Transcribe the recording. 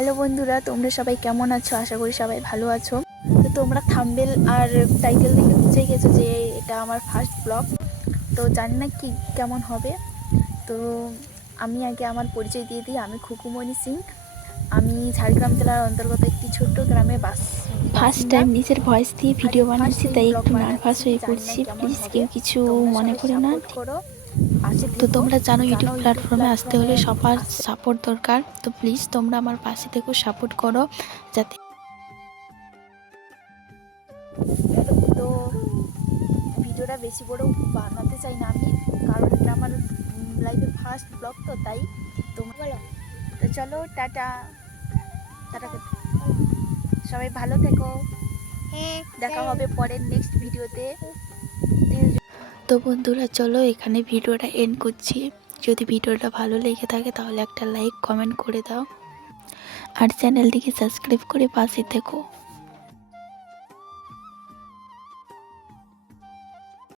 Hello বন্ধুরা, তোমরা সবাই কেমন আছো? আশা করি সবাই ভালো আছো। তো তোমরা থাম্বনেল আর টাইটেল দেখে বুঝে গেছো যে এটা আমার ফার্স্ট ব্লগ। তো জানি না কি কেমন হবে। তো আমি আগে আমার পরিচয় দিয়ে দিই। আমি খুকুমণি সিং। আমি ঝাড়গ্রাম জেলার অন্তর্গত একটি ছোট্ট গ্রামে ফার্স্ট বাসিন্দা। টাইম নিজের ভয়েস দিয়ে ভিডিও আজকে ফার্স্ট বানাচ্ছি, টাইম তাই ব্লগ একটু নার্ভাস বানাচ্ছি, হয়ে জানি না পড়ছি। কেমন প্লিজ হবে। কেউ কিছু তোমরা মনে সবাই করো না। সাপোর্ট করো, পাশে তো থেকো। তোমরা জানো ইউটিউব ইউটিউব প্ল্যাটফর্মে আসতে হলে সবার আসতে। সাপোর্ট দরকার। তো প্লিজ তোমরা আমার পাশে থেকো, সাপোর্ট করো যাতে তো ভিডিওটা বেশি বড় বানাতে চাই না আমি, কারণ এটা আমার লাইফের ফার্স্ট ব্লগ, তো তাই তোমরা বলো। তো চলো, টাটা টাটা, সবাই ভালো থেকো। দেখা হবে পরের নেক্সট ভিডিওতে। তো বন্ধুরা চলো এখানে ভিডিওটা এন্ড করছি। যদি ভিডিওটা ভালো লেগে থাকে তাহলে একটা লাইক কমেন্ট করে দাও, আর চ্যানেলটিকে সাবস্ক্রাইব করে পাশে থেকো।